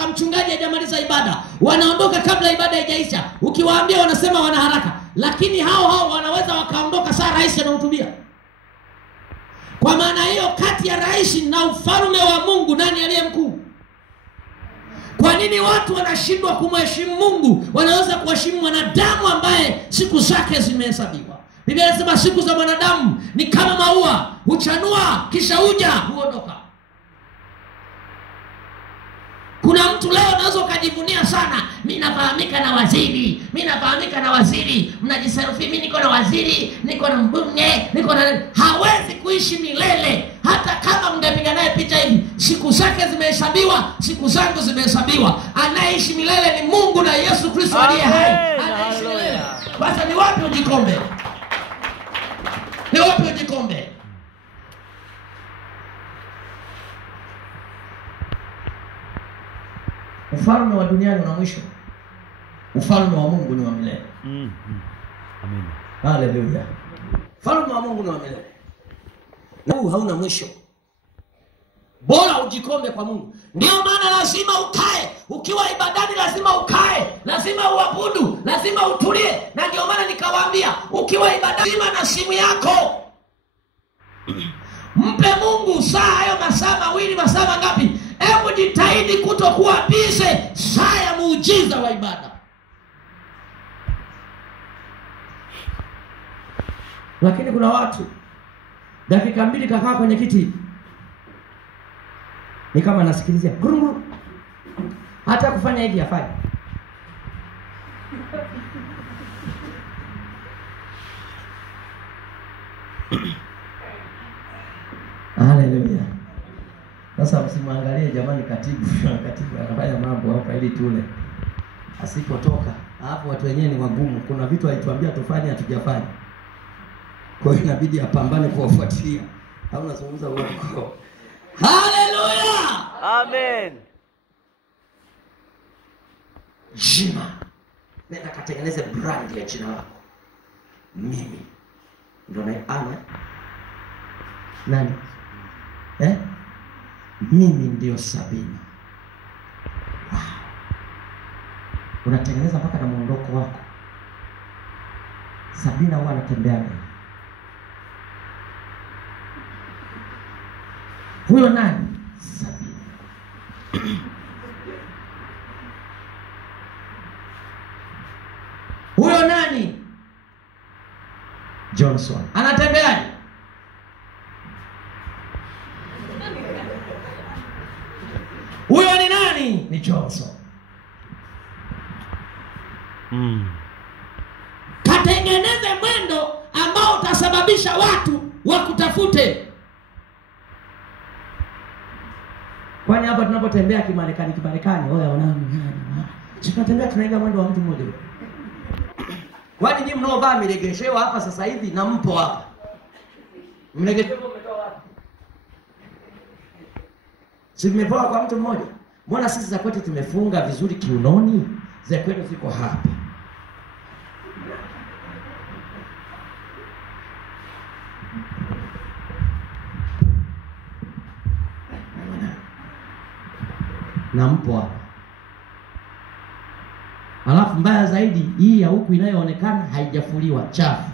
wanaondoka, mchungaji hajamaliza ibada, wanaondoka kabla ibada haijaisha. Ukiwaambia wanasema wana haraka, lakini hao wanaweza wakaondoka saa rais anahutubia. Kwa maana hiyo, kati ya rais na ufalme wa Mungu nani aliye mkuu? Kwa nini watu wanashindwa kumheshimu Mungu? Wanaweza kuheshimu mwanadamu ambaye siku zake zimehesabiwa. Biblia inasema siku za mwanadamu ni kama maua, huchanua kisha huondoka. Kuna mtu leo unaweza kujivunia sana, mimi nafahamika na waziri, mimi nafahamika na waziri, mnajiselfie, mimi niko na waziri, niko na mbunge, niko na... Hawezi kuishi milele. Hata kama mngepiga naye picha hivi, siku zake zimehesabiwa, siku zangu zimehesabiwa. Anaishi milele ni Mungu na Yesu Kristo aliye hai. Anaishi milele. Basi ni wapi ujikombe? Ni wapi ujikombe? Ufalme wa duniani una mwisho. Ufalme wa Mungu ni wa milele. Amen. Haleluya. Ufalme wa Mungu ni wa milele. Na huu hauna mwisho. Bora ujikombe kwa Mungu. Ndio maana lazima ukae. Ukiwa ibadani lazima ukae. Lazima uabudu. Lazima utulie. Na ndio maana nikawaambia, ukiwa ibadani na simu yako, mpe Mungu hayo masaa mawili, masaa mangapi? Hebu jitahidi kutokuwa bize saa ya muujiza wa ibada. Lakini kuna watu dakika 2 kakaa kwenye kiti ni kama anasikilizia gururu, hata kufanya hivi afanye. Haleluya. Sasa msimwangalie jamani katibu anafanya mambo hapa ili tule. Asipotoka, hapo watu wenyewe ni wagumu. Kuna vitu alituambia tufanye hatujafanya. Kwa hiyo inabidi apambane kuwafuatilia. Au unazungumza uongo. Haleluya. Amen. Jina. Nenda katengeneze brand ya jina lako. Mimi ndio ana nani? Mimi ndio Sabina. Wow. Unatengeneza mpaka na muondoko wako. Sabina huwa anatembea. Huyo nani? Sabina. Huyo nani? Johnson. Anatembea. Huyo ni nani? Ni Johnson. Katengeneze mwendo ambao utasababisha watu wakutafute. Kwani hapa tunapotembea kimarekani, oya wanangu, tunatembea tunaiga mwendo wa mtu mmoja. Kwani nyinyi mnaovaa milegesho hapa sasa hivi na mpo hapa, mlegesho umetoa wapi? Si tumepoa kwa mtu mmoja. Mbona sisi za kwetu tumefunga vizuri kiunoni? Za kwetu ziko hapa. Na mpo hapa. Alafu mbaya zaidi, hii ya huku inayoonekana haijafuliwa, chafu.